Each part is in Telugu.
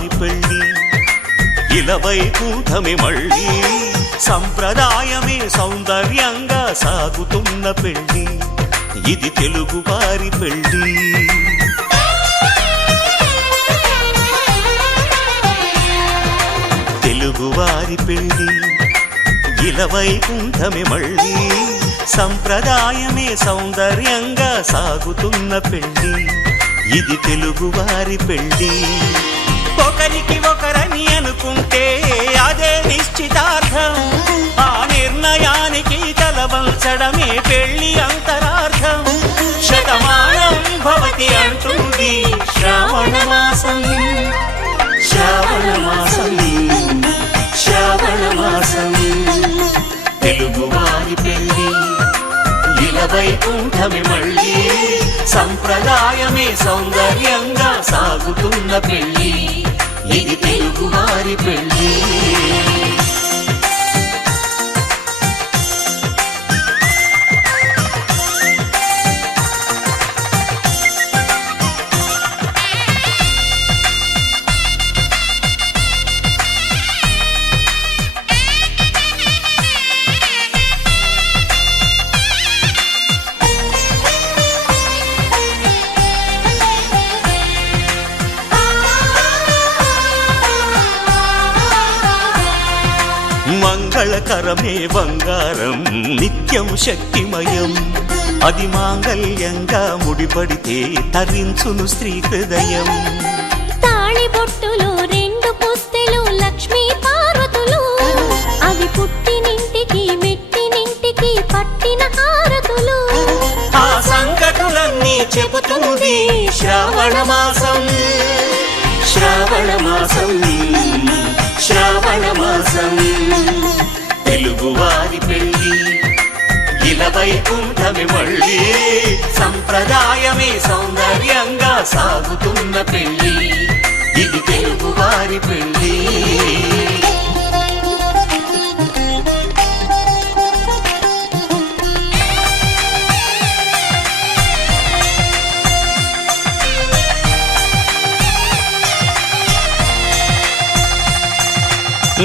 వారి పెళ్ళి ఇలవైకుంఠమే మళ్ళీ సంప్రదాయమే సౌందర్యంగా సాగుతున్న పెళ్ళి ఇది తెలుగు వారి పెళ్ళి తెలుగు వారి పెళ్ళి ఇలవైకుంఠమే మళ్ళీ సంప్రదాయమే సౌందర్యంగా సాగుతున్న పెళ్ళి ఇది తెలుగు వారి పెళ్ళి ఒకరికి ఒకరని అనుకుంటే అదే నిశ్చితార్థం ఆ నిర్ణయానికి తలవంచడమే పెళ్ళి అంతరార్థం శతమానం భవతి అంటుంది శ్రావణ మాసం శ్రావణ మాసం శ్రావణ మాసం తెలుగు వారి పెళ్ళి ఇలవైకుంఠమే మళ్ళీ సంప్రదాయమే సౌందర్యంగా సాగుతున్న పెళ్ళి ఇది తెలుగు వారి పెళ్ళి మంగళకరమే బంగారం నిత్యం శక్తిమయం అది మాంగళ్యంగా ముడిపడితే తరించును స్త్రీ హృదయం తాళిబొట్టులో రెండు పుస్తెలు లక్ష్మీ పార్వతులు అవి పుట్టినింటికి మెట్టినింటికి పట్టిన హారతులు ఆ సంగతులన్నీ చెబుతుంది శ్రావణ మాసం శ్రావణ మాసం శ్రావణ మాసం తెలుగు వారి పెళ్ళి ఇలవైకుంఠమే మళ్ళీ సంప్రదాయమే సౌందర్యంగా సాగుతున్న పెళ్ళి ఇది తెలుగు వారి పెళ్ళి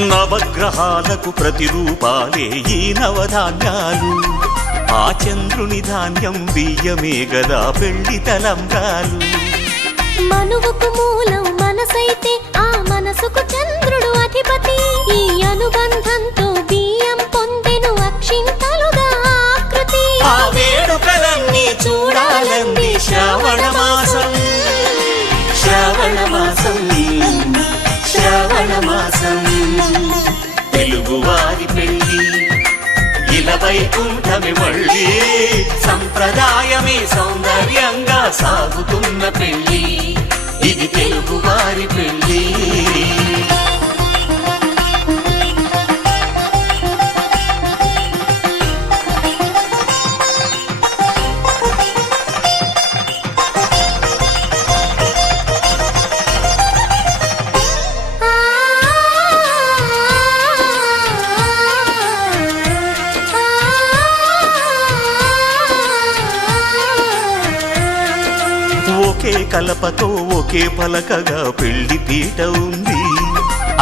నవగ్రహాలకు ప్రతిరూపాలే ఈ నవధాన్యాలు ఆ చంద్రుని ధాన్యం బియ్యమే గదా పెళ్లి తలంబ్రాలు మనువుకు మూలం మనసైతే ఆ మనసుకు చంద్రుడు అధిపతి ఈ అనుబంధంతో బియ్యం పొందెను అక్షింతలుగా ఆకృతి ఆ వేడుకలన్నీ చూడాలంది శ్రావణ మాసం శ్రావణ మాసం శ్రావణ మాసం తెలుగు వారి పెళ్ళి ఇలవైకుంఠమే మళ్ళీ సంప్రదాయమే సౌందర్యంగా సాగుతున్న పెళ్ళి ఇది తెలుగు వారి పెళ్ళి ఒకే కలపతో ఒకే పలకగా పెళ్లి పీట ఉంది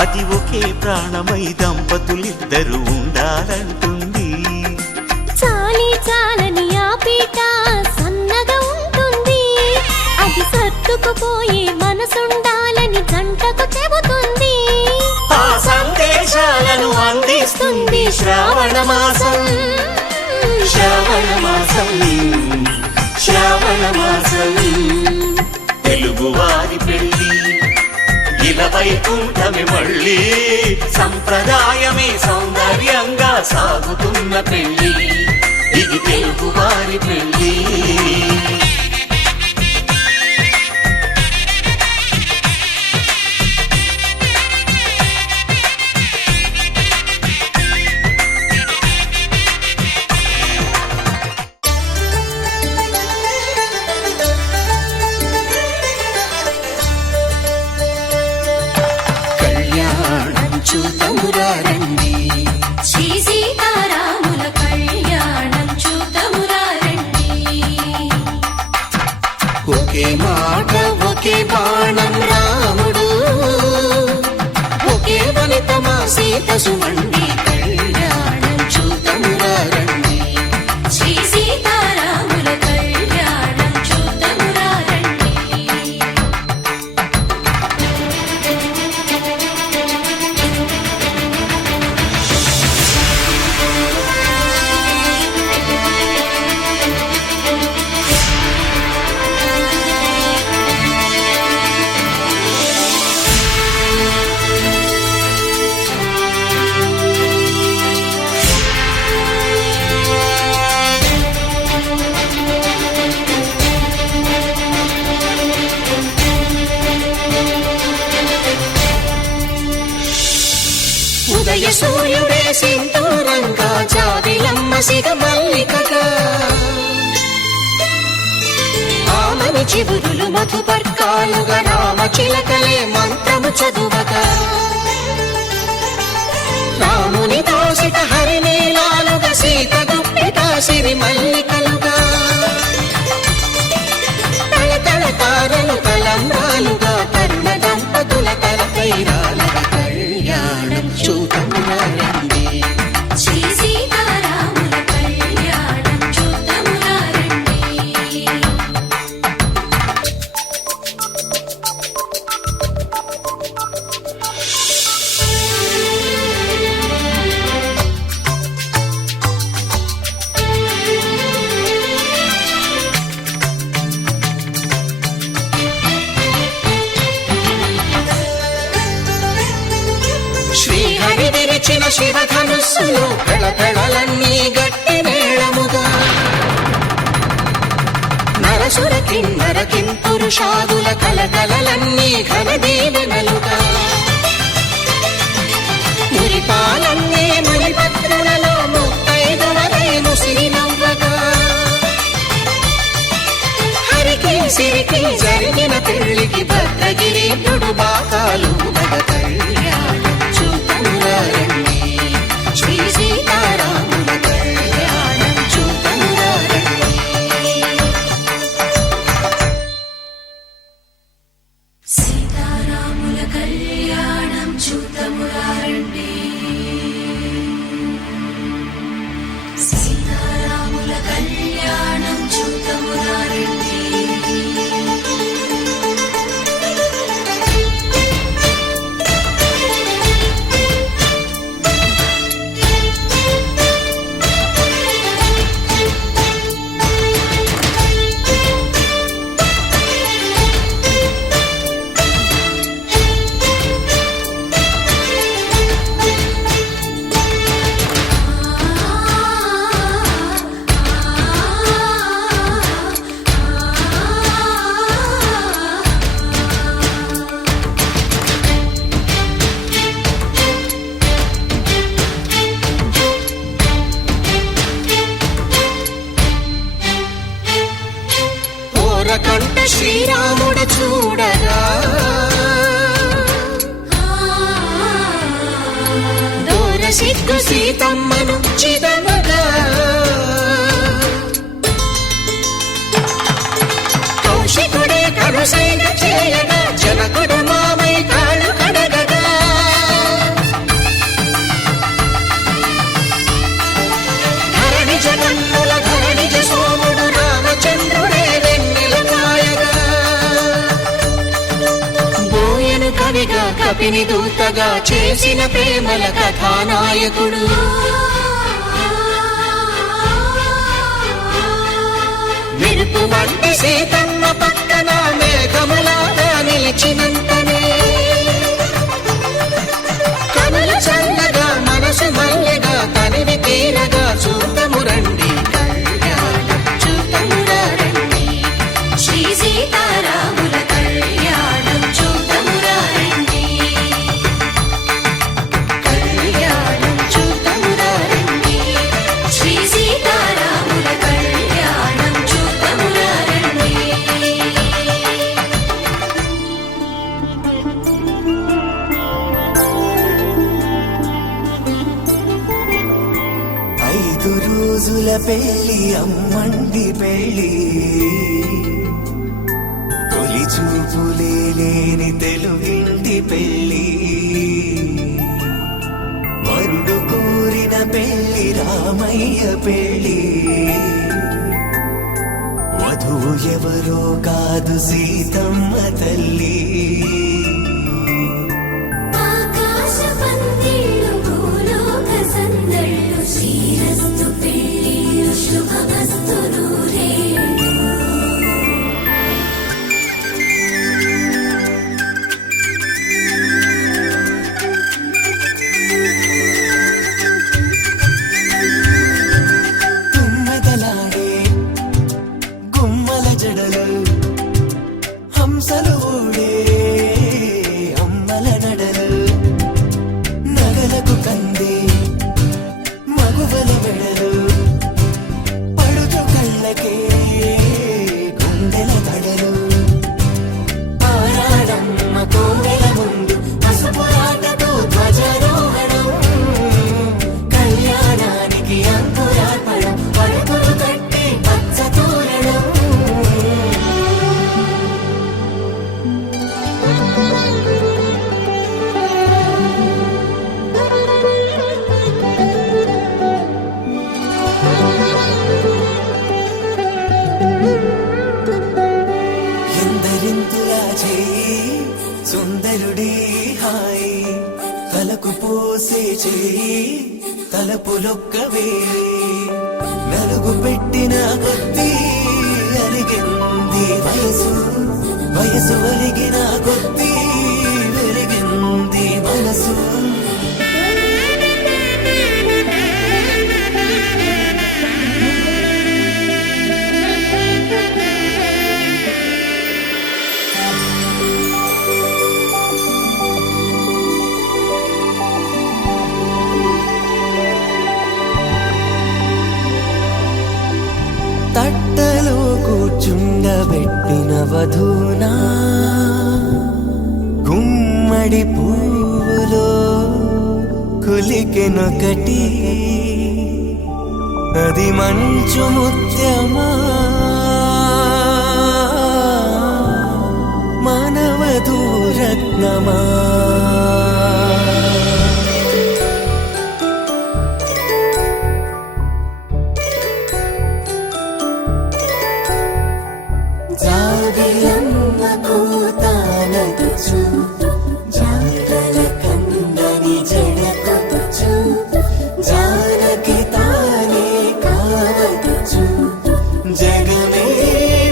అది ఒకే ప్రాణమై దంపతులిద్దరు ఉండాలంటుంది చాలి చాలని ఆ పీట సన్నగా ఉంటుంది అది సర్దుకుపోయే మనసుండాలని జంటకు చెబుతుంది ఆ సందేశాలను అందిస్తుంది శ్రావణ మాసం శ్రావణ మాసం శ్రావణ మాసం తెలుగు వారి పెళ్ళి ఇలవైకుంఠమే మళ్ళీ సంప్రదాయమే సౌందర్యంగా సాగుతున్న పెళ్ళి ఇది తెలుగు వారి పెళ్ళి చూతమురారండి శ్రీ సీతారాముల కళ్యాణం చూతమురారండి ఒకే మాట ఒకే బాణం రాముడు సీత సుమండి కళ్యాణం చూతమురా రండి శ్రీ సీతారాముల కళ్యాణం చూతమురా రండి ఉదయ సూర్యుడే సింధూరంగా జాబిలమ్మ సిగ మల్లికగా ఆమని చిగురులు మధుపర్కాలుగా రామ చిలకలే మంత్రము చదువగా రాముని దోసిట హరినీలాలుగా సీత గుప్పిట సిరి మల్లికలుగా తళతళ తారలు తలంబ్రాలుగా తరుణ దంపతుల తలపైరాలుగా కళ్యాణం చూతమురా రండి శ్రీ సీతారాముల కళ్యాణం చూతమురా రండి శ్రీహరి విరిచిన శివధనుస్సులు కళకళలన్నీ గట్టి మేళముగా నరసుర కిన్నర కింపురుషాదుల కలకలలన్నీ ఘనదీవెనలుగా మురిపాలన్నీ మురిపత్రులలో ముత్తైదువలై ముసిరి నవ్వగా హరికి సిరికి జరిగిన పెళ్లికి భద్రగిరి బాకాలు మగ కళ్యాణం చూతమురా రండి శ్రీ సీతారాముల కళ్యాణం చూతమురా రండి సీతారాముల కళ్యాణం చూతమురా రండి సీతారాముల కళ్యాణం చూతమురా రండి కంట శ్రీరాముడు చూడగా దూర సిగ్గు సీతమ్మను చిదమగా కౌశికుడే కరుసైన చేయగా జనకుడు మామై కాళ్ళు కడగగా ధరణి జగన్నుల ధరణిజ సోముడు రామచంద్రుడే కవిగా కపిని దూతగా చేసిన ప్రేమల కథానాయకుడు మెరుపు వంటి సీతమ్మ పక్కన మేఘములాగా నిలిచినంతనే కనులు చల్లగా మనసు మల్లెగా తనివి తీరగా చూతము రండి కళ్యాణం చూతమురా రండి శ్రీ సీతారాముల కళ్యాణం చూతమురా రండి కళ్యాణం చూతమురా రండి శ్రీ సీతారాముల కళ్యాణం చూతమురా రండి. ఐదు రోజుల పెళ్లి అమ్మండి పెళ్లి తొలి చూపులే లేని తెలుగింటి పెళ్లి రామయ్య పెళ్ళి వధువు ఎవరో కాదు సీతమ్మ తల్లి ఆకాశ పందిళ్ళు భూలోక సందళ్ళు శ్రీరస్తు పెళ్ళిళ్ళు శుభమస్తు నూరేళ్ళు తుమ్మెదలాడే గుమ్మల జడలు హంసలు ఊడే అమ్మల నడలు నగలకు కంది మగువల మెడలు పడుచు కళ్ళకే గుండెల తడలు ఆరాడమ్మ కోవెల ముందు పసుపురాటతో ధ్వజారోహణం కళ్యాణానికి అంకురార్పణం పడుకులు కట్టి పచ్చ తోరణం ఎందరింతులా చేయి సుందరుడి హాయి తలకు పోసే చేయి తలపులొక్కవే నలుగు పెట్టిన కొద్దీ అరిగింది వయసు వయసు ఒరిగిన కొద్దీ వెలిగింది మనసు తట్టలో కూర్చుండబెట్టిన వధూనా గుమ్మడి పువ్వులో కులికెనొకటి అది మంచు ముత్యమా మానవధూరత్నమా జాబిలమ్మ కూతానదుచు జాగల కందని జడకొదుచు జానకి తానే కావదుచు జగమే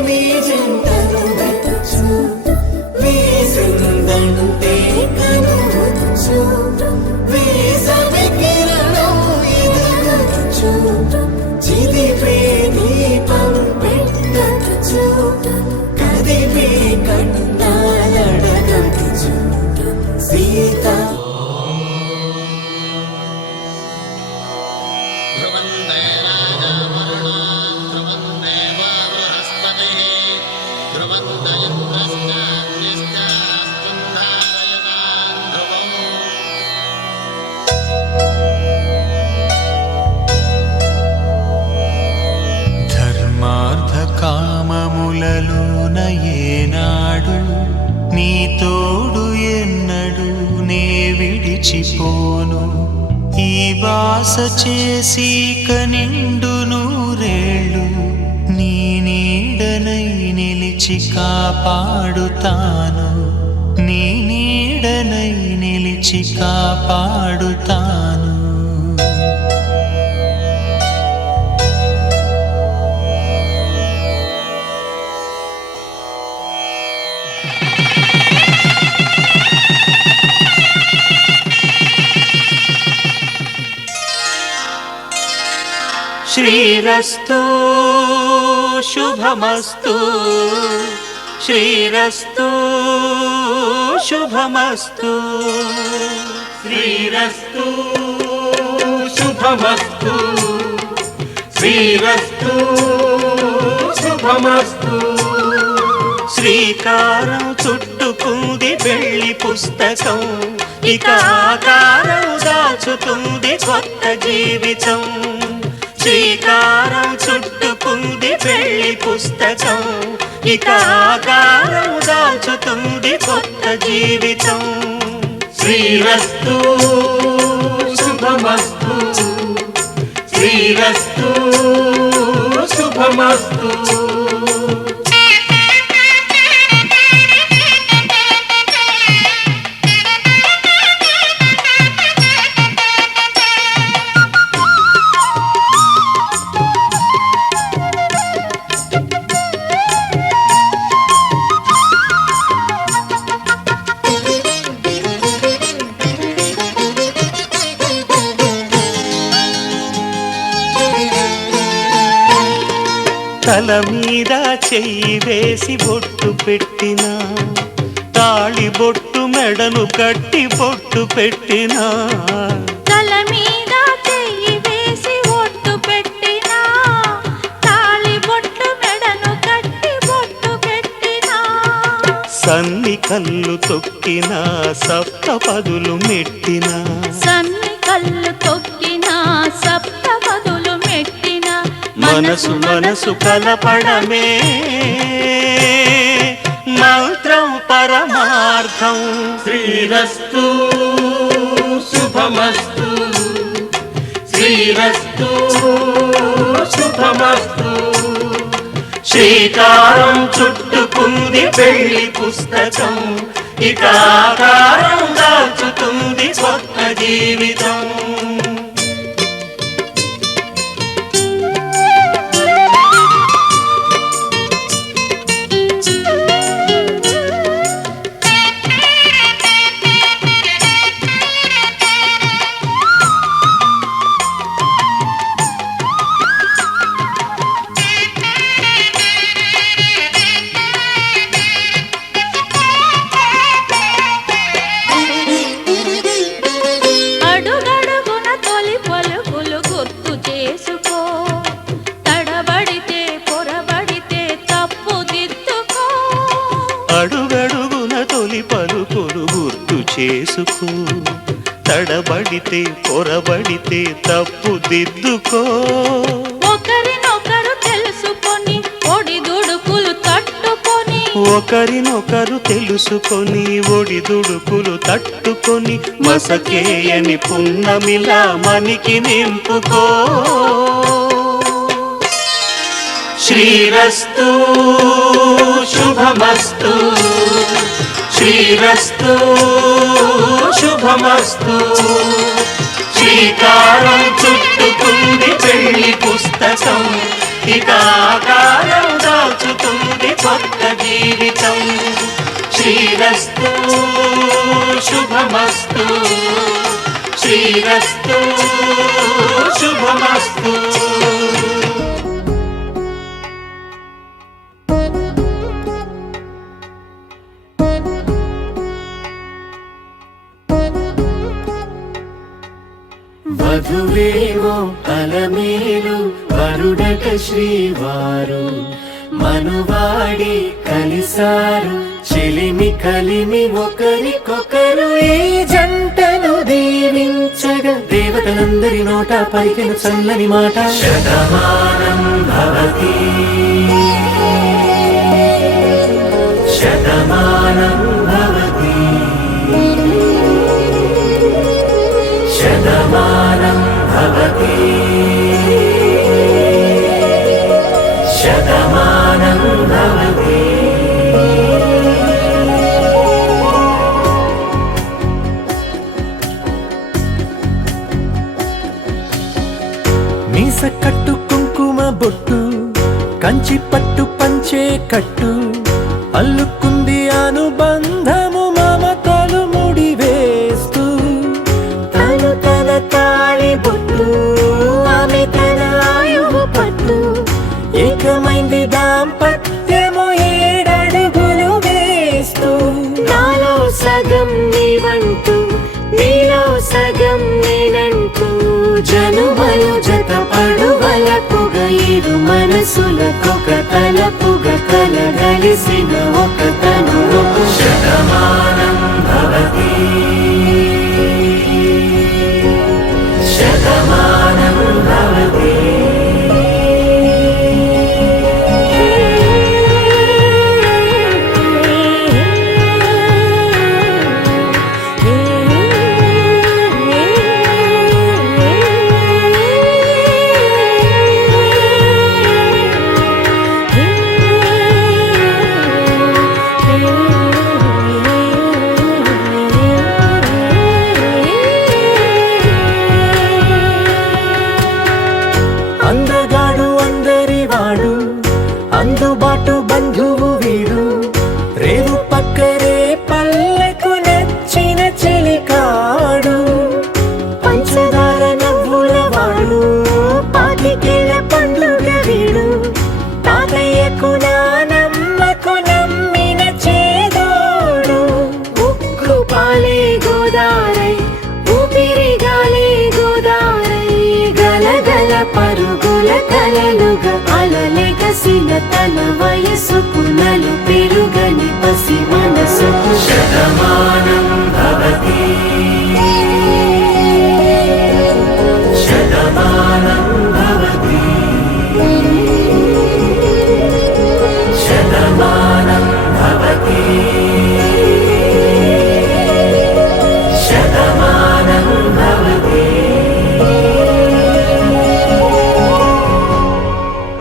మీ జంటను వెతుచు వేసిందంటే కనువదుచు వేసవి కిరణం ఎదుగుచు చిదిపే దీపం పెట్టదుచు కదిపే కన్నాలడగదుచు సీత ध्रुवं देवानामरुणा ध्रुवं देवा बृहस्पतिः ध्रुवं दयन्द्रश्चान्यश्चास्तुं धारयतां ध्रुवम् ధర్మార్థ కామములలోన ఏనాడు నీ తోడు ఎన్నడు నే విడిచిపోను ఈ బాస చేసి కనిండు నూరేళ్ళు నీ నీడనై నిలిచి కాపాడుతాను నీ నీడనై నిలిచి కాపాడుతాను శ్రీరస్తు శుభమస్తు శ్రీరస్తు శుభమస్తు శ్రీరస్తు శుభమస్తు శ్రీరస్తు శుభమస్తు శ్రీకారం చుట్టుకుంది పెళ్లి పుస్తకం ఇక ఆకారం దాచుతుంది కొత్త జీవితం శ్రీకారం చుట్టుకుంది పెళ్లి పుస్తకం ఇక ఆకారం దాచుతుంది కొత్త జీవితం శ్రీరస్తు శుభమస్తు శ్రీరస్తు శుభమస్తు. తల మీద చెయ్యి వేసి బొట్టు పెట్టిన, తాళి బొట్టు మెడను కట్టి బొట్టు పెట్టిన, తల మీద చెయ్యి వేసి బొట్టు పెట్టిన, తాళి బొట్టు మెడను కట్టి బొట్టు పెట్టిన, సన్ని కళ్ళు తొక్కిన సప్త పదులు మెట్టిన, సన్ని కళ్ళు తొక్కిన సప్త పదులు మెట్టిన, మనసు మనసు కలపడమే మంత్రం పరమార్థం. శ్రీరస్తు శుభమస్తు, శ్రీరస్తు శుభమస్తు. శ్రీకారం చుట్టుకుంది పెళ్లి పుస్తకం, ఇక ఆకారం దాచుతుంది కొత్త జీవితం. అడుగడుగున తొలి పలుకులు గుర్తు చేసుకో, తడబడితే పొరబడితే తప్పు దిద్దుకో. ఒకరినొకరు తెలుసుకొని ఒడిదుడుకులు తట్టుకొని, ఒకరినొకరు తెలుసుకొని ఒడిదుడుకులు తట్టుకొని, మసకేయని పున్నమిలా మనికి నింపుకో. శ్రీరస్తు శుభమస్తు, శ్రీరస్తు శుభమస్తు. శ్రీకారం చుట్టుకుంది పెళ్లి పుస్తకం, ఇక ఆకారం దాచుతుంది కొత్త జీవితం. శ్రీరస్తు శుభమస్తు, శ్రీరస్తు శుభమస్తు. వధువేమో అలమేలు వరుడట శ్రీవారు, మనువాడి కలిసారు చెలిమి కలిమి ఒకరికొకరు. ఈ జంటను దీవించగా దేవతలందరి నోట పలికిన చల్లని మాట. శతమానం భవతి శతమానం భవతి శతమానం భవతి శతమానం భవతి. మీస కట్టు కుంకుమ బొట్టు, కంచి పట్టు పంచే కట్టు, అల్లుకుంది అనుబంధము మమతలు ముడి వేస్తూ. తను తన తాళి బొట్టు, ఆమె తన ఆయువు పట్టు, ఏకమైంది దాంపత్యము 7 అడుగులు వేస్తూ. నాలో సగం నీవంటూ, నీలో సగం నేనంటూ, జనుమలు జత పడువలపుగ ఇరు మనసులకొక తలపుగ కలగలిసిన ఒక తను. శతమానం భవతి శతమానం భవతి. పరుగుల కలలుగా అలలెగసిన తన వయసుకు నలు పెరుగని పసి మనసుకు శతమానం భవతి శతమానం భవతి శతమానం భవతి శతమానం భవతి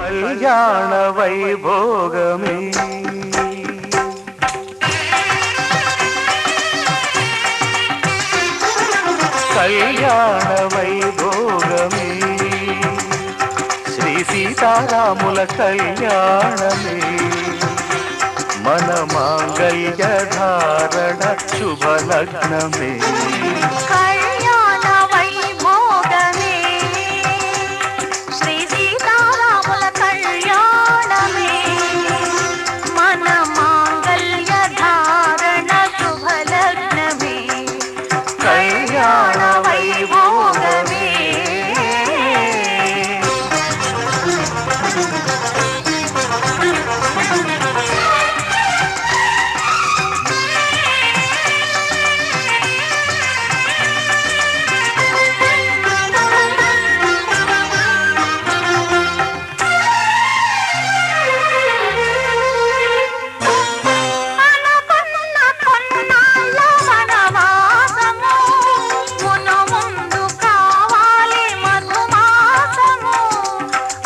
కళ్యాణ వైభోగమే కళ్యాణ వైభోగమే శ్రీ సీతారాముల కళ్యాణమే మన మాంగళ్య ధారణ శుభలగ్నమే కళ్యాణ వైభోగమే శ్రీ సీతారాముల కళ్యాణమే మన మాంగళ్య ధారణ శుభలగ్నమే కళ్యాణ వైభోగమే అనుకున్న కొన్నాళ్ళ వనవాసము మును ముందు కావాలి మధుమాసము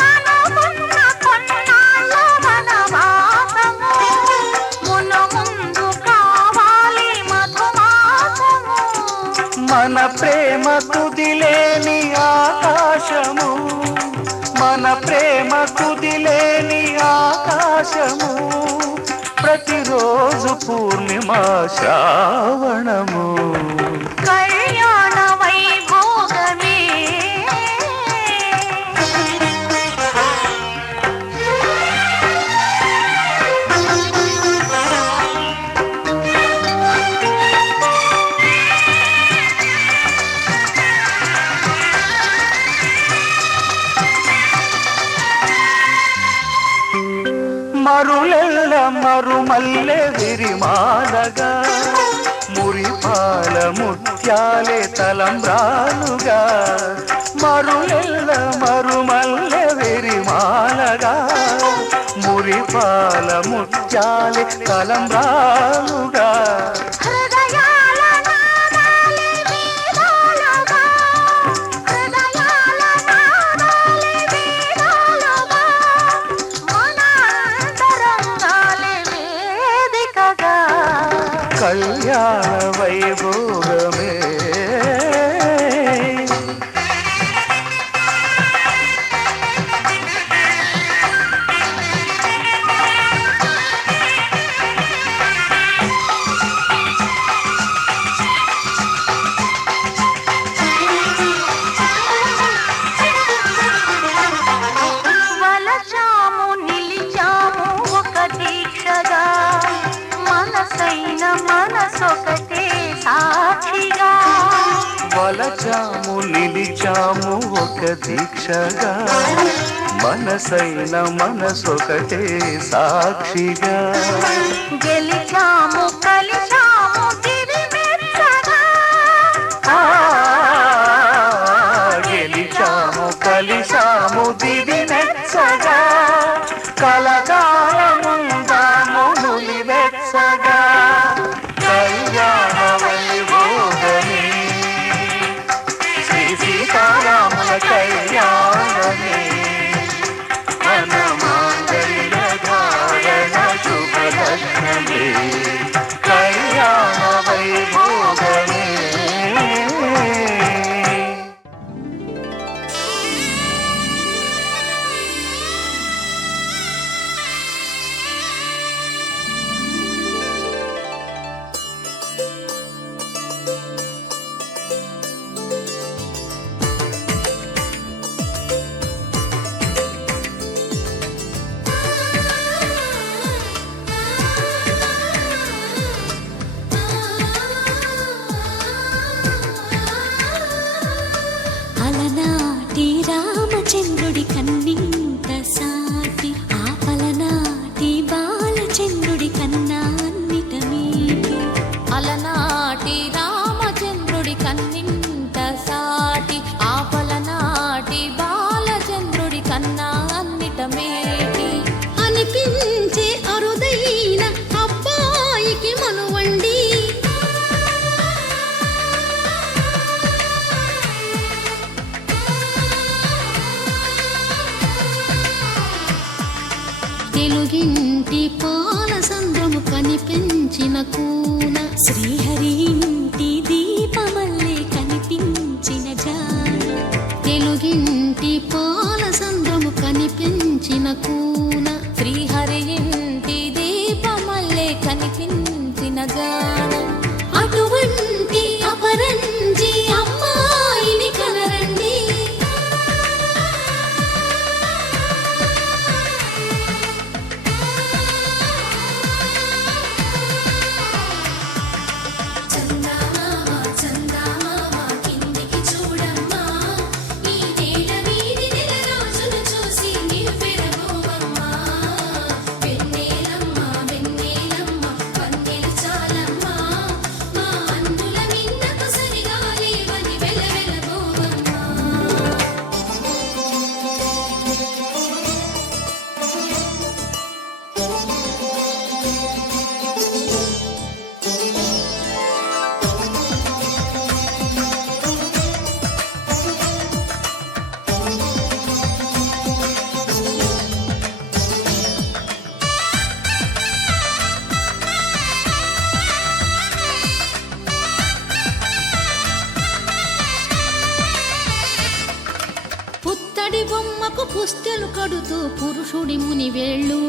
అనుకున్న కొన్నాళ్ళ వనవాసము మును ముందు కావాలి మధుమాసము మన ప్రేమ కుదిలేని ఆకాశము మన ప్రేమ కుదిలేని ఆకాశము ప్రతిరోజు పూర్ణిమ శ్రావణము కళ్యాణ వైభోగమే మరులెల్ల మరుమల్లె విరిమాలగా మురిపాల ముత్యాలే తలంబ్రాలుగా మరులెల్ల మరుమల్లె విరిమాలగా మురిపాల ముత్యాలే తలంబ్రాలుగా హృదయాల నాదాలే వేదాలుగా హృదయాల నాదాలే వేదాలుగా మన అంతరంగాలే వేదికగా కళ్యాణ వైభోగమే వలచాము నిలిచాము ఒక దీక్షగా మనసైన మనసొకటే సాక్షిగా వలచాము నిలిచాము ఒక దీక్షగా మనసైన మనసొకటే సాక్షిగా గెలిచాము కలిచాము దివి మెచ్చగా ఆ, గెలిచాము కలిశాము దివి నెచ్చగా కలకాలముందాము నులి వెచ్చగా కళ్యాణ వైభోగమే శ్రీ సీతారాముల కళ్యాణమే మన మాంగళ్య ధారణ శుభలగ్నమే కళ్యాణ వైభోగమే అలనాటి రామచంద్ర తెలుగింటి పాల సంద్రము కనిపించిన కూన శ్రీహరి ఇంటి దీపమల్లే కనిపించిన జాన తెలుగింటి పాల సంద్రము కనిపించిన కూన శ్రీహరి ఇంటి దీపమల్లే కనిపించిన జాన అటువంటి అపరంజి అమ్మాయిని కనరండి పుత్తడి బొమ్మకు పుస్తెలు కడుతూ పురుషుడి ముని వేళ్ళు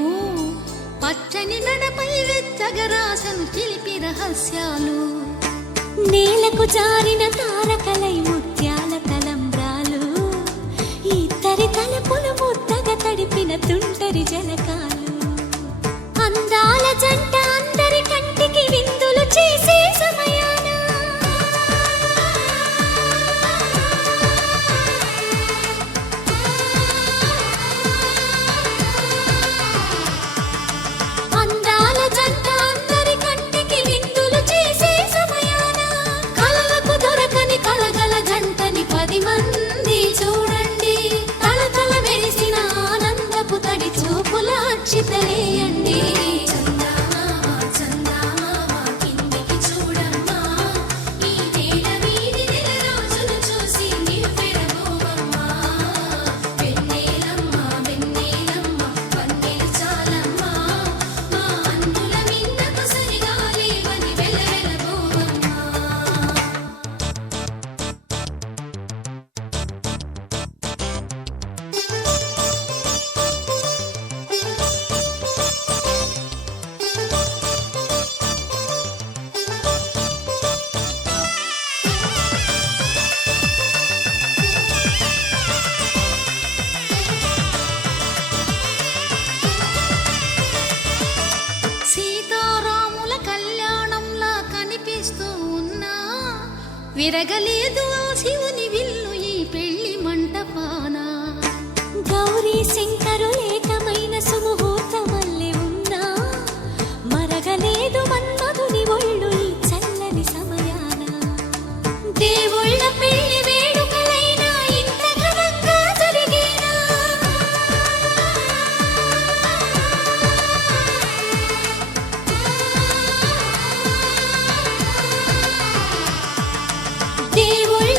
పచ్చని నడపై వెచ్చగరాసను చిలిపి రహస్యాలు నేలకు జారిన తారకలై ముత్యాల తలంబ్రాలు ఇద్దరి తలపులు ముద్దగా తడిపిన తుంటరి జలకాలు అందాల జంట అందరి కంటికి విందులు చేసే సమయాన అందాల జంట అందరి కంటికి విందులు చేసే సమయాన కలలకు దొరకని కలగల జంటని 10 మంది చూడండి తలతల మెరిసిన ఆనందపు తడి చూపుల అక్షితలేయండి సీతారాముల కళ్యాణంలా కనిపిస్తూ ఉన్నా విరగలేదు ఆ శివుని విల్లు ఈ పెళ్లి మంటపాన గౌరీ శంకరు ఏకమైన సుముహూర్తమల్లె ఉన్నా మరగలేదు మన్మధుని ఒళ్ళు ఈ చల్లని సమయాన దేవుళ్ళ పెళ్లి వేడుకలైనా ఇంత ఘనంగా జరిగేనా దేవుళ్ళ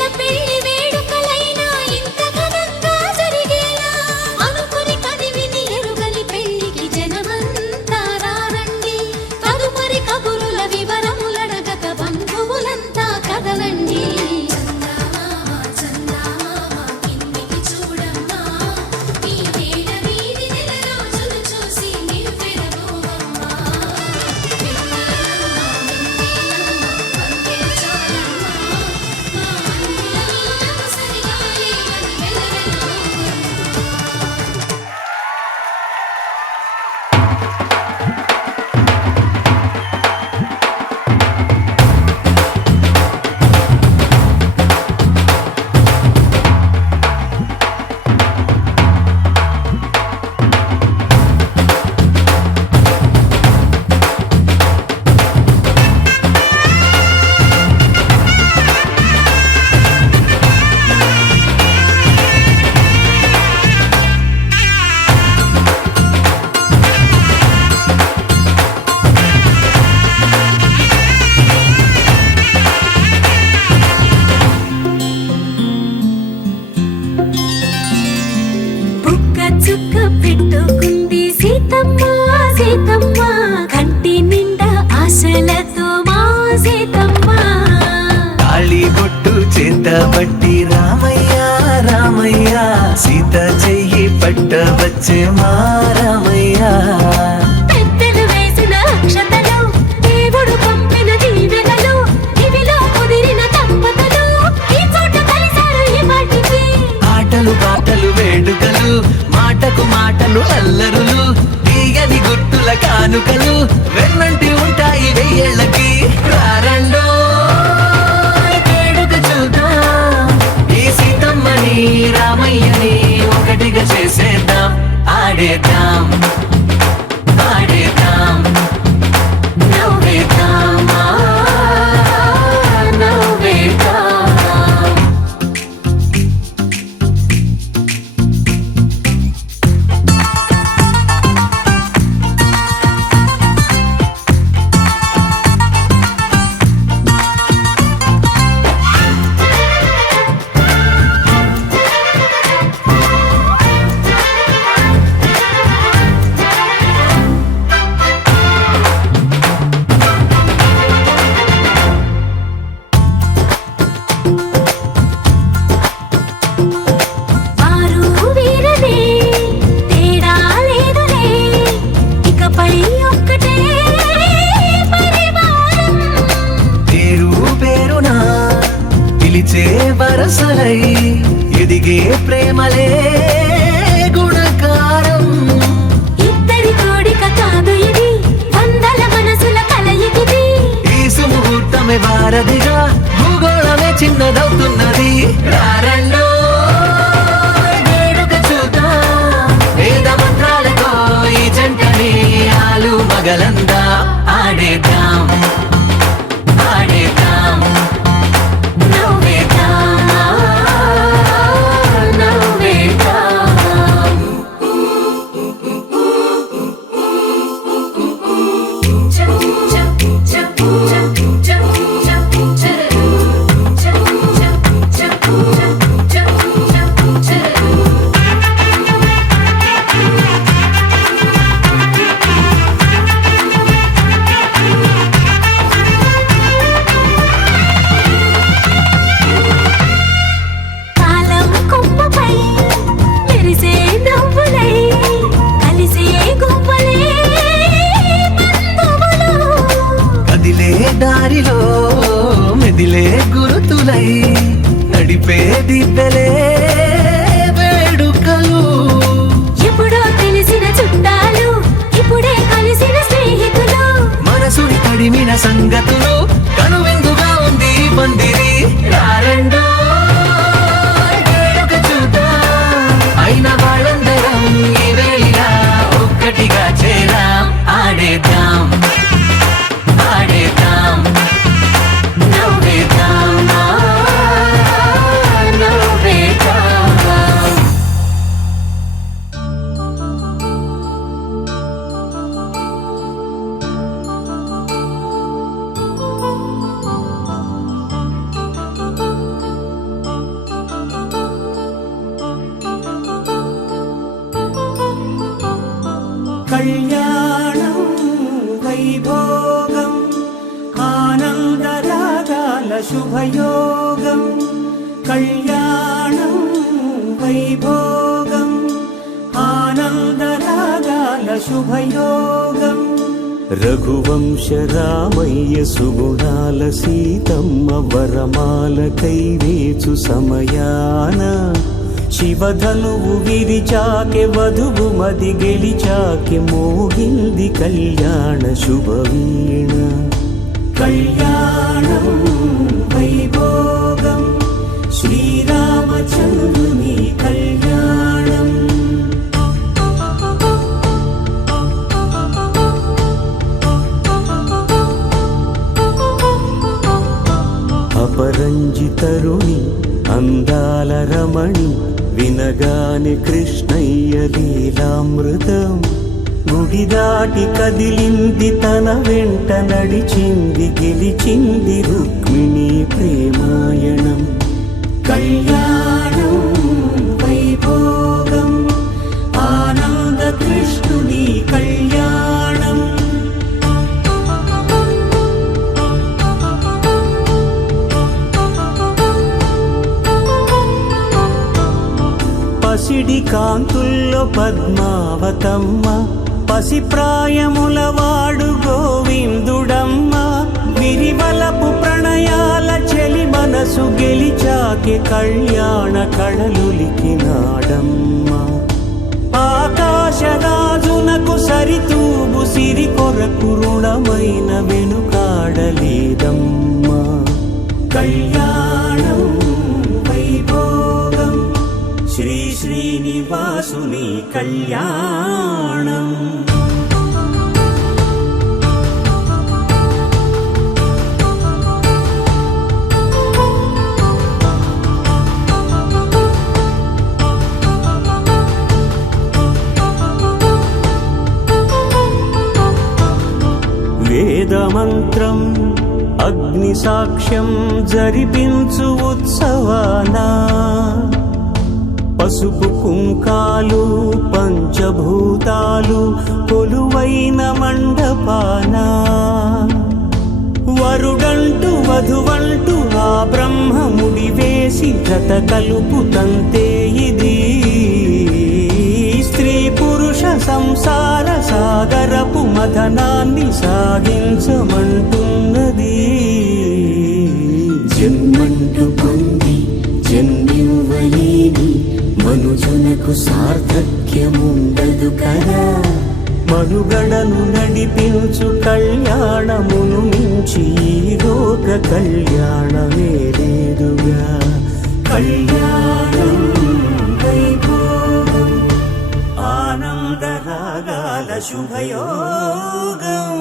పట్టబట్టి రామయ్య రామయ్య సీత చెయ్యి పట్టవచ్చే మా రామయ్య పెద్దలు వేసిన అక్షతలు దేవుడు పంపిన దీవెనలు ఇవిలో కుదిరిన దంపతులు ఈ చోట కలిశారు ఈ వాటికి ఆటలు పాటలు వేడుకలు మాటకు మాటలు అల్లరులు తీయని గుర్తుల కానుకలు వెన్నంటి ఉంటాయి వెయ్యేళ్ళకి రారండో వేడుక చూద్దాం ఈ సీతమ్మని రామయ్యని ఒకటిగా చేసేద్దాం ఆడేద్దాం ఆడేద్దాం నవ్వేద్దాం నవ్వేద్దాం వారు వీరనే తేడా లేదులే ఇకపై ఒక్కటే పరివారం పేరు పేరునా పిలిచే వరసలై ఎదిగే ప్రేమలే గుణకారం ఇద్దరి కోడిక కాదు ఇది వందల మనసుల కలయికిది ఈ సుముహూర్తమే వారధిగా భూగోళమే చిన్నదవుతున్నది రారండో వేడుక చూద్దాం వేద మంత్రాలతో ఈ జంటని ఆలు మగలందా ఆడేద్దాం ఆడేద్దాం నవ్వేద్దాం నవ్వేద్దాం కాలం కొమ్మపై మెరిసే నవ్వులై కలిసే గుంపలే బంధువులు కదిలే దారిలో మెదిలే గురుతులై నడిపే దిబ్బెలే వేడుకలు ఎప్పుడో తెలిసిన చుట్టాలు ఇప్పుడే కలిసిన స్నేహితులు మనసుని తడిమిన సంగతులు కనువిందుగా ఉంది ఈ పందిరి రారండో వేడుక చూద్దాం అయిన వాళ్ళందరం ఈ వేళ ఒక్కటిగా చేరాం ఆడేద్దాం ఆడేద్దాం నవ్వేద్దాం నవ్వేద్దాం కళ్యాణం వైభోగం ఆనందరాగాల శుభయోగం కళ్యాణం వైభోగం ఆనందరాగాల శుభయోగం రఘువంశ రామయ్య సుగుణాల సీతమ్మ వరమాల కైవేచు సమయాన శివధనువు విరిచాకె వధువు మది గెలిచాకె మోగింది కళ్యాణ శుభవీణ కళ్యాణం వైభోగం శ్రీరామచంద్రుని కళ్యాణం అపరంజి తరుణి అందాల రమణి వినగానే కృష్ణయ్య లీలామృతం గుడి దాటి కదిలింది తన వెంట నడిచింది గెలిచింది రుక్మిణి ప్రేమాయణం కళ్యాణం వైభోగం ఆనంద కృష్ణుని కళ్యాణం పసిడి కాంతుల్లో పద్మావతమ్మ, పసిప్రాయముల వాడు గోవిందుడమ్మ. విరివలపు ప్రణయాల చెలి మనసు గెలిచాకే కళ్యాణ కళలులికినాడమ్మ. ఆకాశరాజునకు సరితూగు సిరి కొరకు రుణమైన వెనుకాడలేదమ్మా. కళ్యాణం వైభోగం శ్రీ శ్రీనివాసుని కళ్యాణం. వేదమంత్రం అగ్ని సాక్ష్యం జరిపించు ఉత్సవాన, పసుపు కుంకాలు పంచభూతాలు కొలువైన మండపాన. వరుడంటూ వధువంటూ ఆ బ్రహ్మముడి వేసి జత కలుపుతంతే ఇది. స్త్రీ పురుష సంసార సాగరపు మథనాన్ని సాగించమంటున్నది. జన్మంటూ పొంది జన్మివ్వలేని మనుజునకు సార్థక్యముండదు కదా. మనుగడను నడిపించు కళ్యాణమును మించి ఈ లోక కళ్యాణమే లేదుగా. కళ్యాణం వైభోగం ఆనందరాగాల శుభయోగం.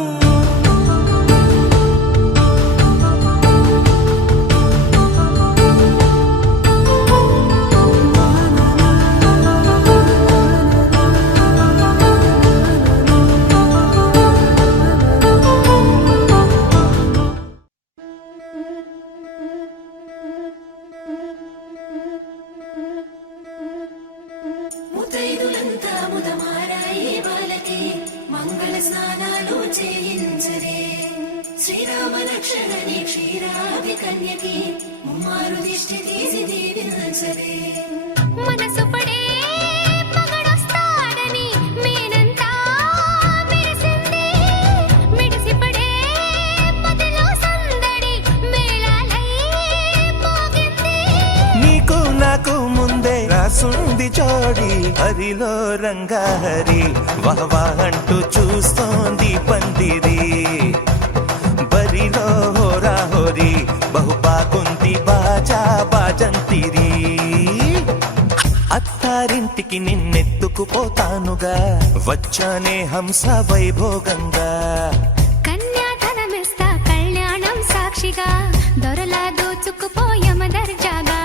ముతైదులంతా ముదమారాయి బాలకి మంగళ స్నానాలు చేయించరే. శ్రీరామ రక్షణని క్షీరాది కన్యకి ముమ్మారు దిష్టి తీసి దీవించరే. మనసు పడే మగడొస్తాడని మేనంతా మెరిసింది. మిడిసి పడే పదిలో సందడి మేళాలై మోగింది. నీకు నాకు ముందే రాసుంది జోడి, హరిలో రంగా హరి వహవా అంటూ చూస్తోంది పందిరి. బరిలో హోరా హోరి బహు బాగుంది బాజా బాజంతిరి. అత్తారింటికి నిన్నెత్తుకుపోతానుగా, వచ్చానే హంస వైభోగంగా. కన్యాధనమిస్తా కళ్యాణం సాక్షిగా, దొరలా దోచుకుపోయమ దర్జాగా.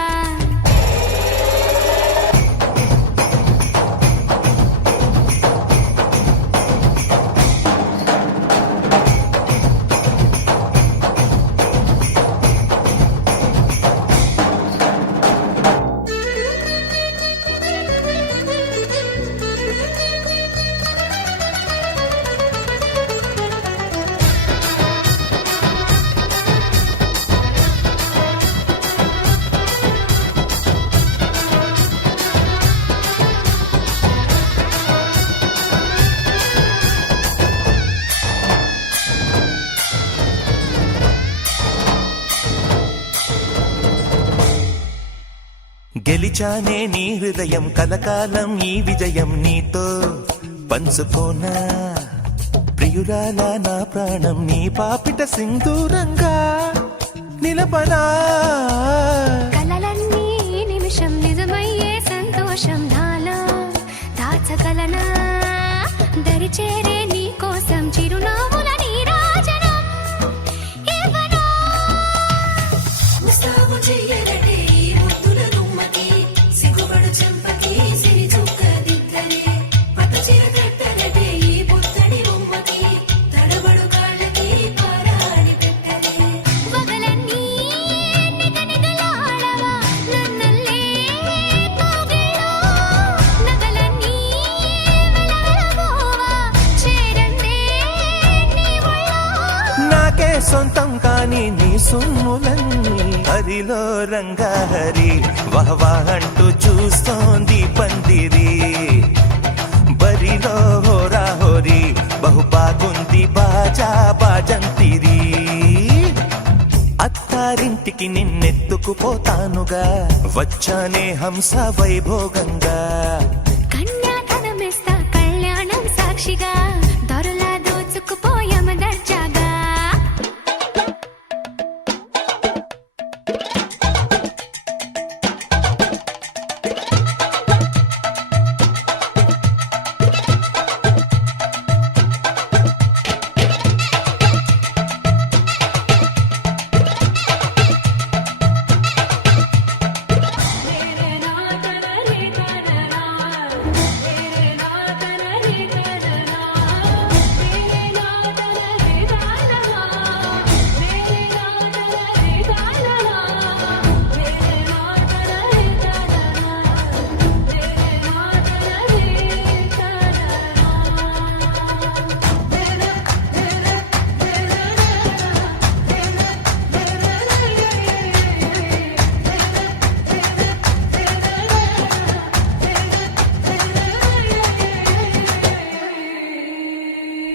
గెలిచానే నీ హృదయం కలకాలం ఈ విజయం నీతో పంచుకోనా. ప్రియురాలా నా ప్రాణం నీ పాపిట సింధూరంగా నిలబడా. కలలన్నీ నిమిషం నిజమయ్యే సంతోషం నాలో దాచగలనా. దరిచేరే నీ కోసం చిరునవ్వుల నీరాజనం ఇవ్వనా. ముస్తాబు చెయ్యలటే ఈ ముద్దుల గుమ్మకి, సిగ్గుపడు చెంపకి సిరి చుక్క దిద్దలే. పట్టు చీర కట్టలటే ఈ పుత్తడి బొమ్మకి, తడబడు కాళ్ళకి పారాడి పెట్టలే. వగలన్నీ నిగనిగలాడవా నన్నల్లే కౌగిల్లో. నగలన్నీ వెలవెలబోవా చేరందే నీ ఒళ్ళో. నాకే సొంతం కాని నీ సొమ్ములన్నీ హరిలో రంగా హరి వహవా అంటూ చూస్తోంది పందిరి. బాజంతిరి అత్తారింటికి నిన్నెత్తుకుపోతానుగా వచ్చానే హంస వైభోగంగా కన్యాధనమిస్తా కళ్యాణం సాక్షిగా దొరలా దోచుకుపోయామ దర్జాగా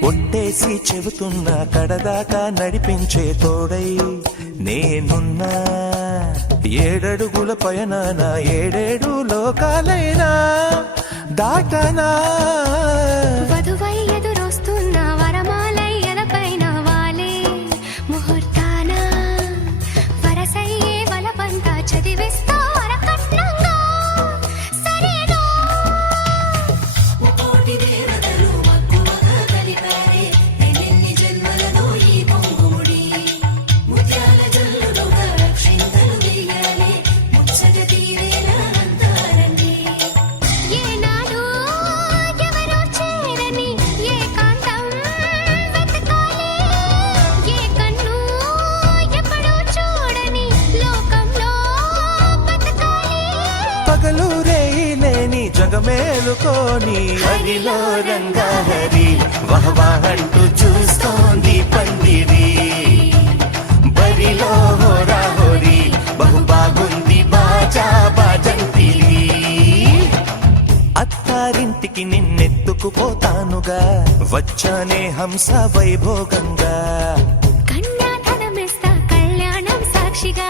ఒట్టేసి చెబుతున్నా కడదాకా నడిపించే తోడై నేనున్నా 7 అడుగుల పయనాన 7 లోకాలైనా దాటనా వధువై ఎదురొస్తున్న వరమాలై ఎదపైన వాలే ముహూర్తాన వరసయ్యే వలపంతా చదివిస్తా వరకట్నంగా సరేనా కోటి దేవతలు మక్కువగా కలిపారే ఎన్ని జన్మలలో ఈ పొంగుముడి ముత్యాల జల్లులుగా రక్షింతలు వేయాలి ముచ్చట తీరేలా అంతారండి ఏనాడు ఎవరో చేరని ఏకాంతం వెతకాలి ఏ కన్ను ఎప్పుడూ చూడని లోకంలో బతకాలి పగలు రేయి లేని జగమేలుకోని హరిలో రంగాహరి వహవాహంటూ చూస్తోంది పందిరి బరిలో హోరా హోరి బహు బాగుంది బాజా బాజంతిరి అత్తారింటికి నిన్నెత్తుకుపోతానుగా వచ్చానే హంస వైభోగంగా కన్యాధనమిస్తా కళ్యాణం సాక్షిగా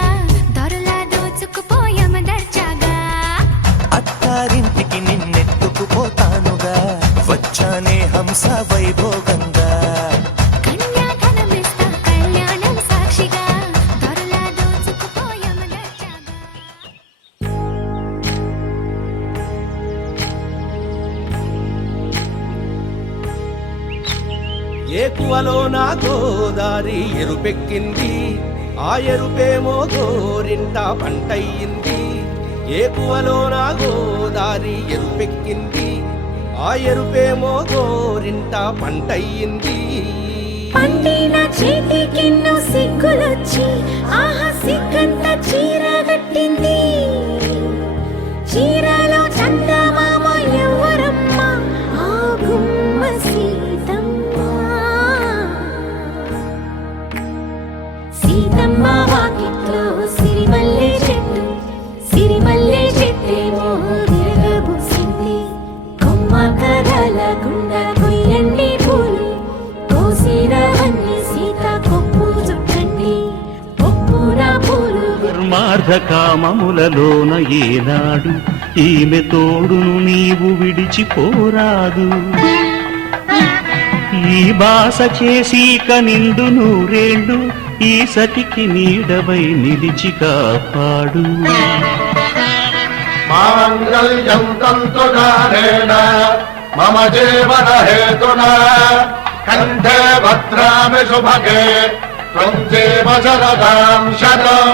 దొరలా దోచుకుపోయామ దర్జాగా అత్తారింటికి నిన్నెత్తుకుపోతానుగా వచ్చానే హంస వైభోగంగా కన్యాధనమిస్తా కళ్యాణం సాక్షిగా దొరలా దోచుకుపోయామ దర్జాగా ఏకువలో నా గోదారి ఎరుపెక్కింది ఆ ఎరుపేమో గోరింట పంటయ్యింది ఏకువలో నా గోదారి ఎరుపెక్కింది ఆ ఎరుపేమో గోరింట పంటయ్యింది పండిన చేతికెన్నో సిగ్గులొచ్చి ఆహా సిగ్గంత చీర కట్టింది చీరలో చందమామ ఎవరమ్మ ఆ గుమ్మ సీతమ్మ సీతమ్మ వాకిట్లో సిరిమల్లె చెట్టేమో తిరగబూసింది కొమ్మ కదలకుండా కొయ్యండి పూలు కోసిరవన్నీ సీత కొప్పు చుట్టండి కొప్పున పూలు దుర్మార్గ కామములలోన ఏనాడు ఈమె తోడును నీవు విడిచిపోరాదు ఈ బాస చేసి కనిండు నూరేళ్ళు ఈ సతికి నీడవై నిలిచి కాపాడు మాంగళ్యం తంతునానేన మమ జీవన హేతునా కంఠే భద్రామి శుభగే త్వం జీవ శరదాం శతం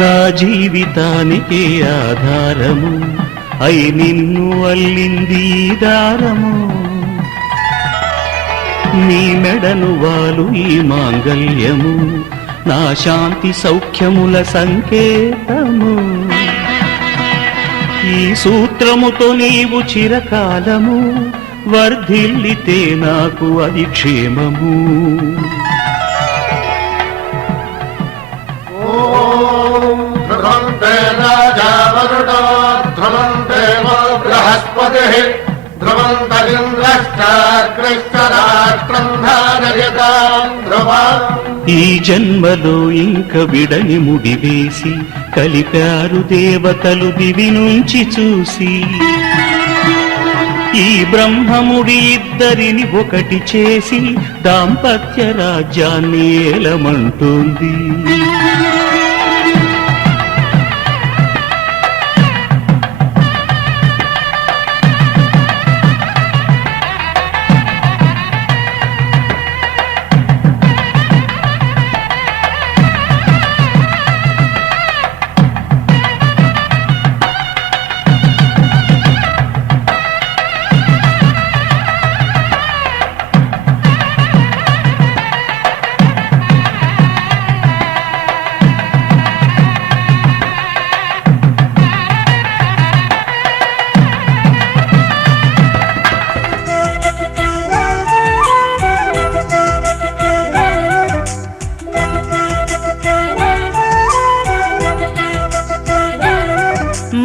నా జీవితానికి ఆధారము అయి నిన్ను అల్లింది ఈ దారము నీ మెడను వాలు ఈ మాంగళ్యము నా శాంతి సౌఖ్యముల సంకేతము ఈ సూత్రముతో నీవు చిరకాలము వర్ధిల్లితే నాకు అది క్షేమము ధ్రువంతే రాజా వరుడో हि ధ్రువంతరింద్రష్టాకృష్ణరాష్ట్రం ధారయతాం ధ్రువా. ఈ జన్మలో ఇంక విడని ముడివేసి కలిపారు దేవతలు దివి నుంచి చూసి. ఈ బ్రహ్మముడి ఇద్దరిని ఒకటి చేసి దాంపత్య రాజ్యాన్ని ఏలమంటోంది.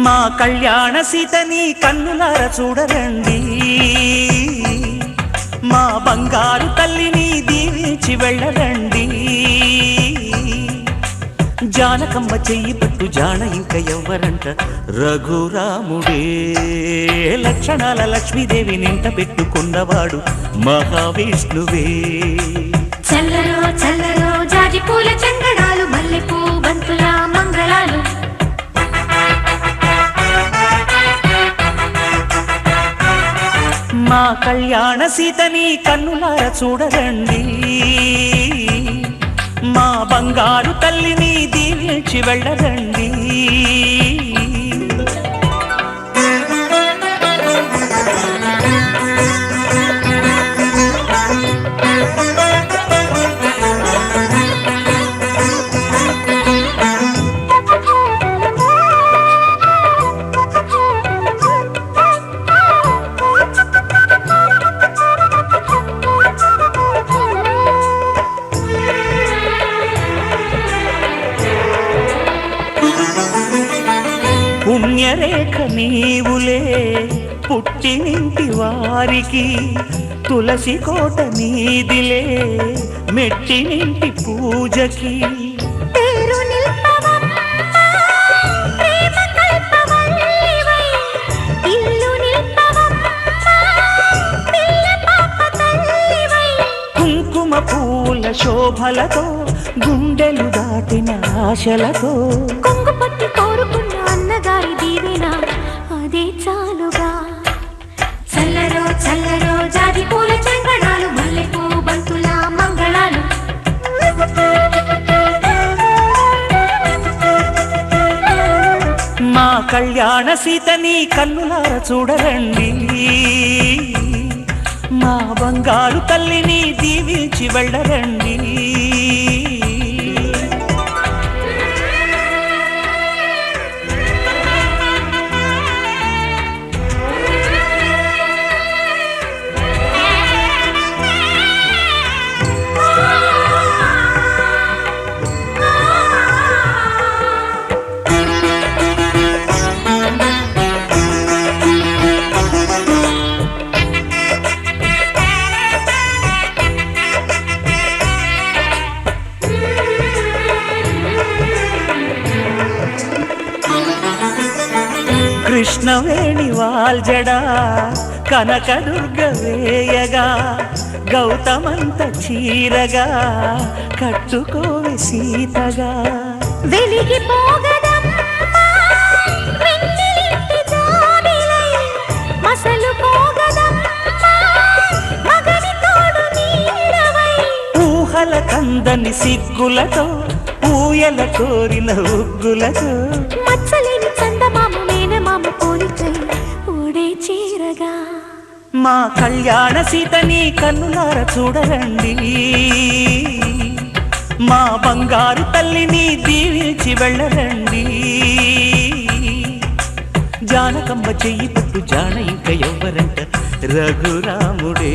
మా కళ్యాణ సీతని కన్నులార చూడరండి, మా బంగారు తల్లిని దీవించి వెళ్ళరండి. జానకమ్మ చెయ్యి పట్టు జాన ఇంక ఎవ్వరంట, రఘురాముడే. లక్షణాల లక్ష్మీదేవి నింట పెట్టుకున్నవాడు మహావిష్ణువే. చల్లరో చల్లరో జాజి పూల చంగడాలు, మల్లెపూ బంతుల మంగళాలు. మా కళ్యాణ సీతని కన్నులార చూడరండి, మా బంగారు తల్లిని దీవించి వెళ్ళరండి. పుణ్యరేఖ నీవులే పుట్టినింటి వారికి, తులసి కోట నీదిలే మెట్టినింటి పూజకి. పేరు నిల్పవమ్మా, ప్రేమ కల్పవల్లివై. ఇల్లు నిల్పవమ్మా, పిల్ల పాప తల్లివై. కుంకుమ పూల శోభలతో గుండెలు దాటిన ఆశలతో, కొంగు పట్టి కోరుకున్న అన్నగారి దీవెన అదే చాలుగా. చల్లరో చల్లరో జాజి పూల చంగడాలు, మల్లెపూ బంతుల మంగళాలు. మా కళ్యాణ సీతని కన్నులార చూడరండి, మా బంగారు తల్లిని దీవించి వెళ్ళరండి. కృష్ణవేణి వాల్జడా కనకదుర్గ వేయగా, గౌతమంత చీరగా కట్టుకోవి సీతగా. వెలిగిపోగదమ్మా వెన్నెలింటి జాబిలై, మసలు పోగదమ్మా మగని తోడు నీడవై. ఊహల కందని సిగ్గులతో ఊయల కోరిన ఉగ్గులతో, మచ్చలేని చందమామ మేనమామ పోలికై ఓడే చీరగా. మా కళ్యాణ సీతని కన్నులార చూడరండి, మా బంగారు తల్లిని దీవించి వెళ్ళరండి. జానకమ్మ చెయ్యి పట్టు జాన ఇంక ఎవ్వరంట, రఘురాముడే.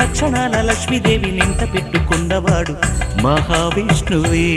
లక్షణాల లక్ష్మీదేవి నింట పెట్టుకున్నవాడు మహావిష్ణువే.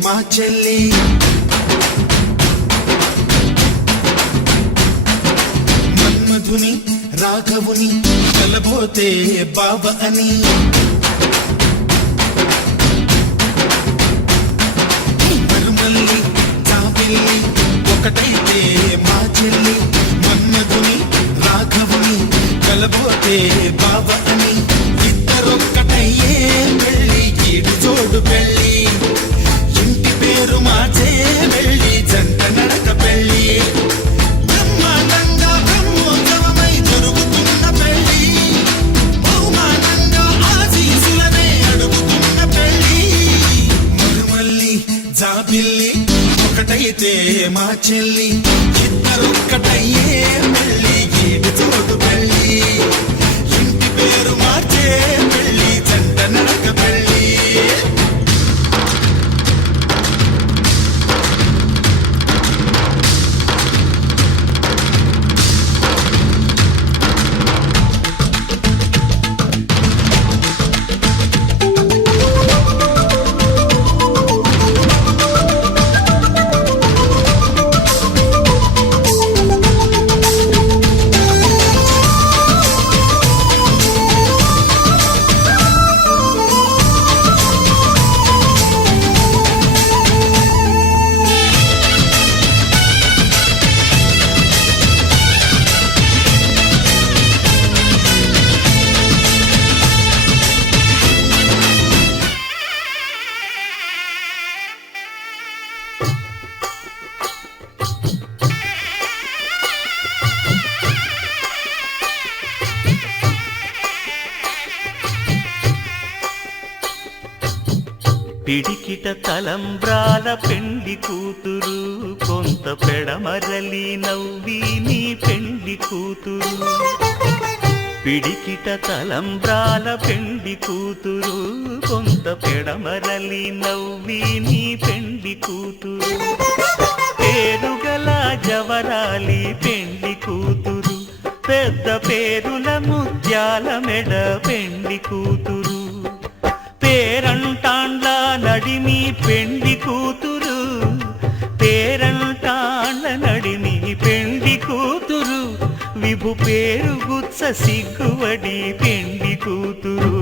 మా చెల్లి మన్మధుని రాఘవుని కలబోతే బావ అని మరుమల్లి జాబిల్లి ఒకటైతే మా చెల్లి మన్మధుని రాఘవుని కలబోతే బావ అని ఇద్దరొక్కటయ్యే పెళ్ళి ఈడు జోడు పెళ్ళి ఇంటి పేరు మార్చే వెళ్ళి జంట నడక పెళ్ళి బ్రహ్మాండంగా బ్రహ్మోత్సవమై జరుగుతున్న పెళ్ళి బహుమానంగా ఆశీసులనే అడుగుతున్న పెళ్ళి మరుమల్లి జాబిల్లి ఒకటైతే మా చెల్లి ఇద్దరొక్కటయ్యే పెళ్ళి ఈడు జోడు పెళ్ళి ఇంటి పేరు మార్చే పెళ్ళి జంట నడక పెళ్ళి పిడికిట తలంబ్రాల పెండి కూతురు కొంత పెడమరలి నవ్వి నీ పెండి కూతురు పిడికిట తలంబ్రాల పెండి కూతురు కొంత పెడమరలి నవ్వి నీ పెండి కూతురు పేరుగల జవరాలి పెండి కూతురు పెద్ద పేరుల ముత్యాల మెడ పెండి కూతురు పేరంటాండ్ల నడిమి పెండి కూతురు పేరంటాండ్ల నడిమి పెండి కూతురు విభు పేరు గుత్స సిగ్గువడి పెండి కూతురు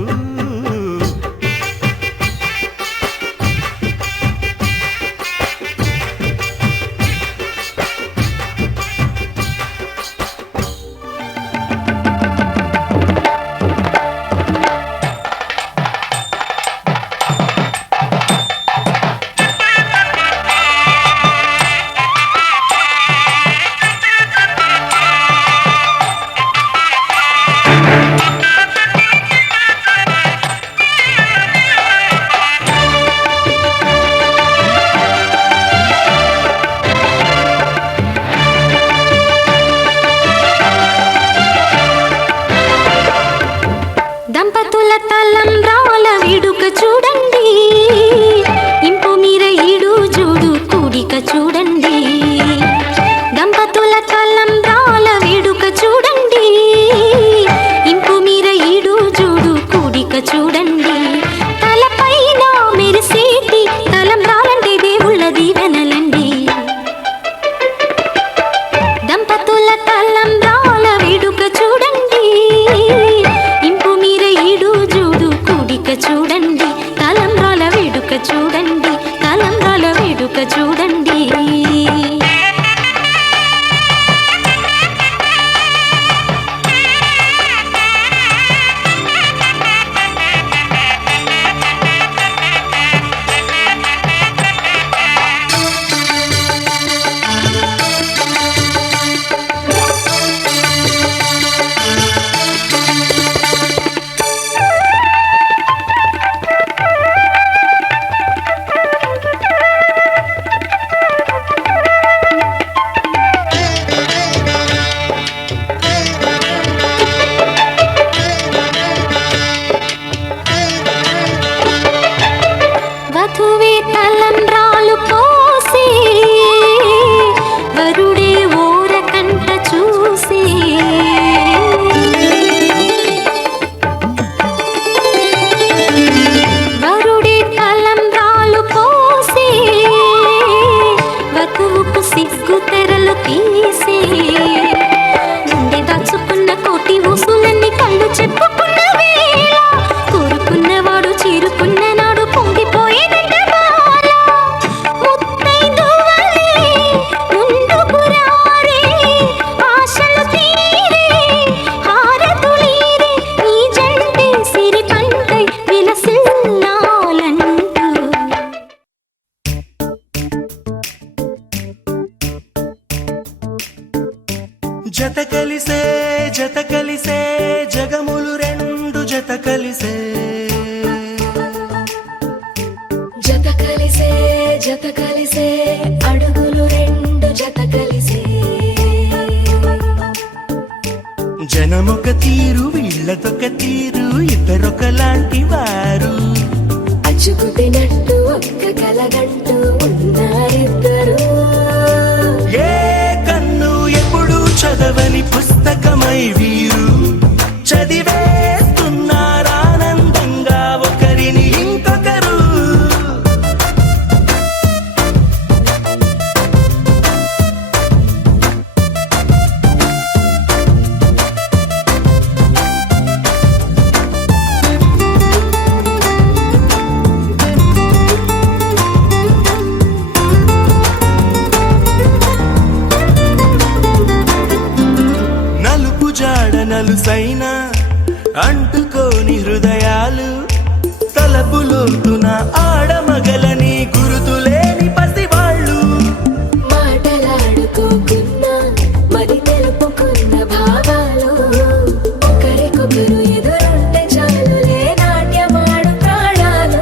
జత కలిసే జగములు రెండు జత కలిసే జత కలిసే అడుగులు రెండు జత కలిసే జనమొక తీరు వీళ్ళదొక తీరు ఇద్దరొకలాంటి వారు అచ్చుకు తినట్టు ఒక్క కలగంటూ ఉన్నారిద్దరు ఏ కన్ను ఎప్పుడు చదవని పుస్తకమై వీరు చదివేస్తున్నారానందంగా ఒకరిని ఇంకొకరు నలుపు జాడ నలుసైన అంటుకోని హృదయాలు తలపులోతున ఆడమగలని గురుతులేని పసివాళ్ళు మాటలాడుకోకున్నా మరి తెలుపుకున్న భావాలు ఒకరికొకరు ఎదురుంటే చాలులే నాట్యమాడు ప్రాణాలు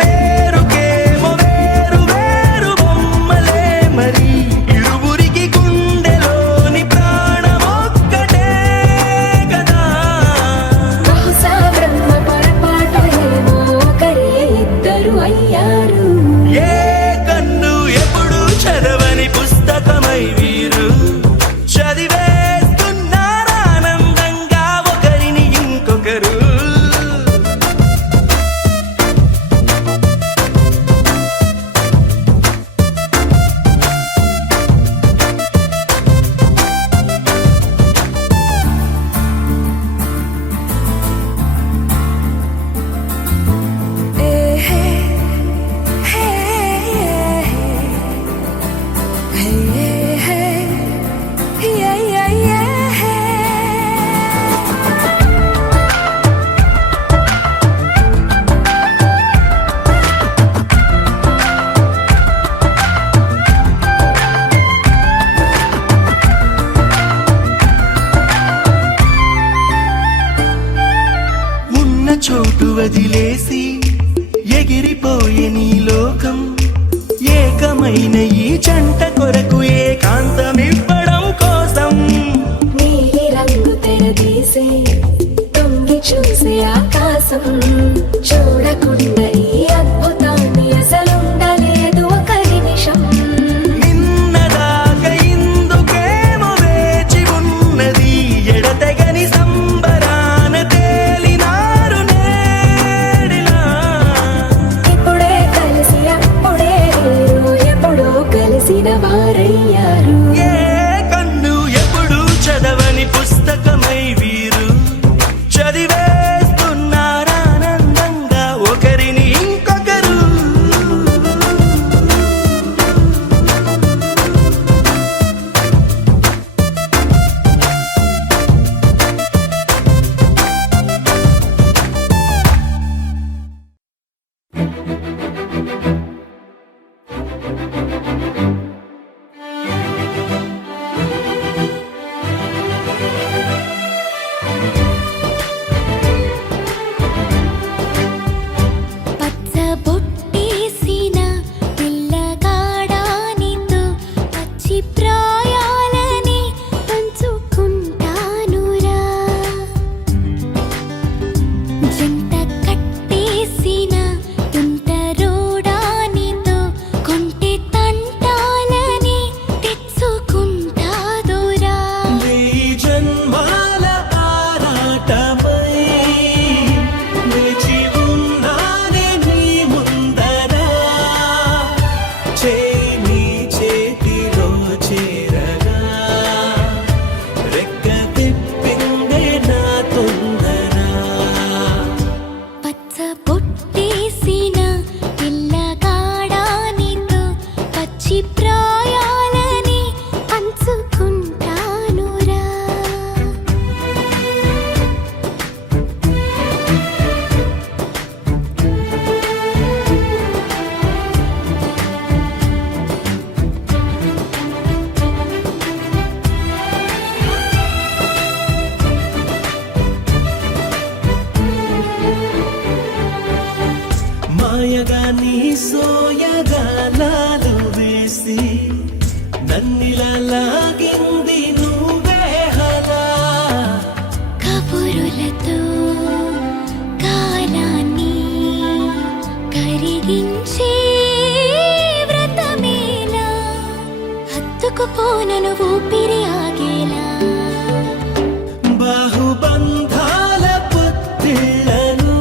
పేరుకేమో వేరు వేరు బొమ్మలే మరి ఇరువురికి గుండెలోని ప్రాణమొక్కటే కదా బహుశా బ్రహ్మ పొరపాటు ఏమో ఒకరే ఇద్దరు అయ్యారు ఏ కన్ను ఎప్పుడు చదవని పుస్తకమై వీరు చదివేస్తున్నారానందంగా ఒకరిని ఇంకొకరు ఉన్న చోటు వదిలేసి ఎగిరిపోయే నీ లోకం ఏకమైన ఈ జంట కొరకు ఏకాంతమివ్వడం కోసం నీలి రంగు తెరదీసే తొంగి చూసే ఆకాశం చూడకుండా ఈ అద్భుతాన్ని అసలుండలేదు ఒక నిమిషం నిన్నదాకా ఇందుకేమో వేచి ఉన్నది ఎడతెగని సంబరాన తేలినారు నేడిలా ఇప్పుడే కలిసి అప్పుడే వేరు ఎప్పుడో కలిసిన వారై సోయగాలాలు వేసి నన్నిలా లాగింది నువ్వే హలా కబురులతో కాలాన్ని కరిగించే వ్రతమేలా హత్తుకుపోనను ఊపిరి ఆగేలా బాహుబంధాల పొత్తిళ్లను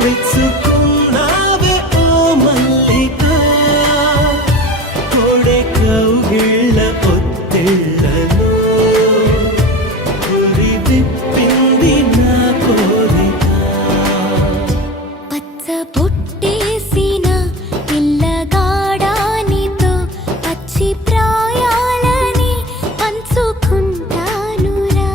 మెచ్చుకున్నావే ఓ మల్లిక కొడే కౌగిళ్ళ పొత్తిళ్లను గురి విప్పింది నా కోరిక పచ్చ బొట్టేసిన పిల్లగాడానితో పచ్చి ప్రాయాలని పంచుకుంటానురా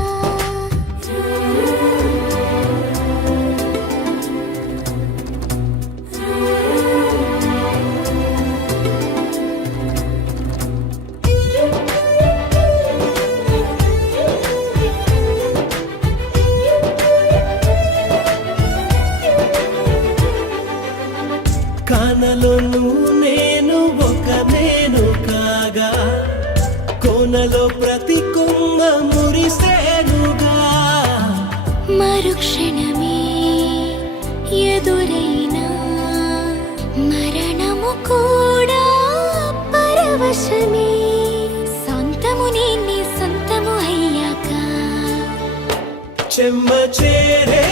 కానలోను నేను ఒక నేను కాగా కోనలో ప్రతి కొమ్మ మురిసేనుగా మరుక్షణమే ఎదురైనా మరణము కూడా పరవశమే సొంతము నేనే సొంతము అయ్యాక చెమ్మ చేరే